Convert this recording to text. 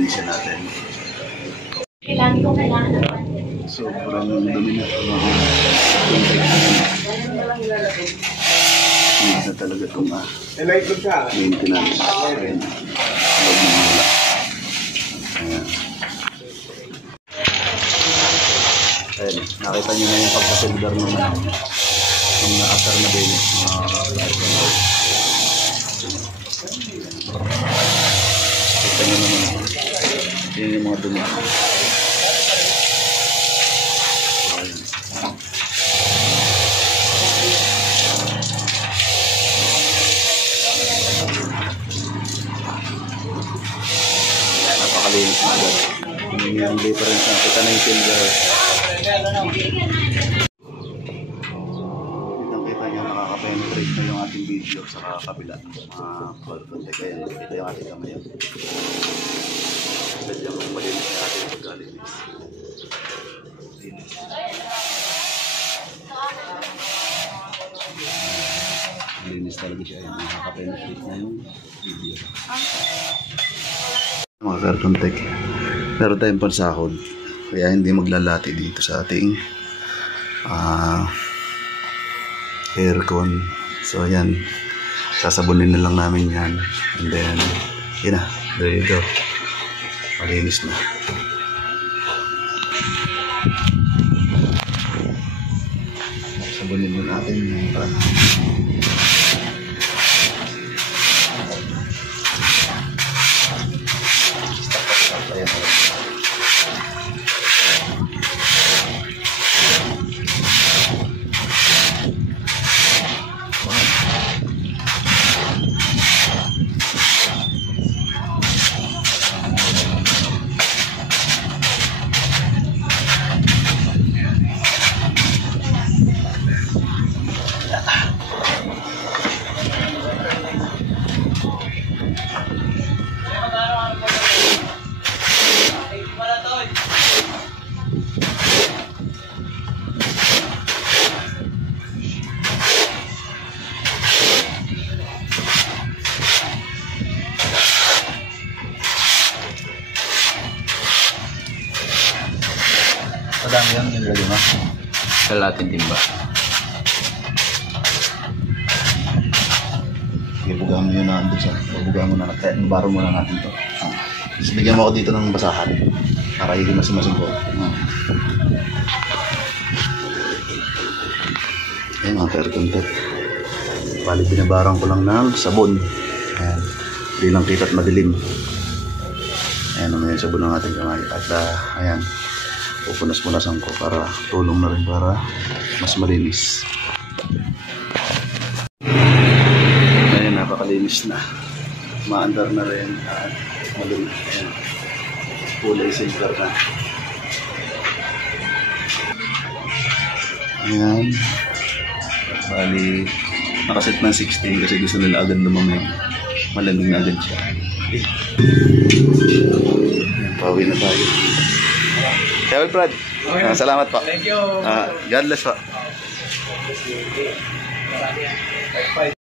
linisin natin. Sobrang dumi na ito. Need na talaga itong maintenance. Ayan. Huwag na mawala. Ayan. Ayan. Nakita nyo na yung pagkasilgar ng naasar na benis. Kita nyo naman. Yan yung mga dumi. Napakalinis na agad. Yung difference na. Kita na yung silver. Kitang-kita nyo, nakaka-penetrate na yung ating video sa kabila. Kaya ito yung ating kamay. Sadyang malinis na ating pagkalinis. Malinis talaga siya. Nakaka-penetrate na yung video. Mga Cartoon-Tech, meron tayong pansahod kaya hindi maglalati dito sa ating aircon. So ayan, sasabunin na lang namin yan, and then yun na, there you go, malinis na. Sabunin mo natin yung madami lang yung lagi mo. Kalatin din ba? Ibugahan mo yun na andun sa. Ibugahan mo na. Kaya nabaro mo na natin ito. Tapos bigyan mo ako dito ng basahan. Para hindi masimasin ko. Ayan mga Cartoon-Tech. Bali binabarang ko lang ng sabon. Ayan. Hindi lang kita at madilim. Ayan naman yung sabon ng ating kamay. At ayan. Pupunas-punasan ko para tulong na rin para mas malinis. Ayan, napakalinis na. Maandar na rin at malinis. Ayan. Kulay silver na. Ayan. Bali, nakaset ng 16 kasi gusto nila agad lumamig. Malamig na agad siya. Ayan, pawi na tayo. Kaya Brad, salamat po. Thank you. God bless po.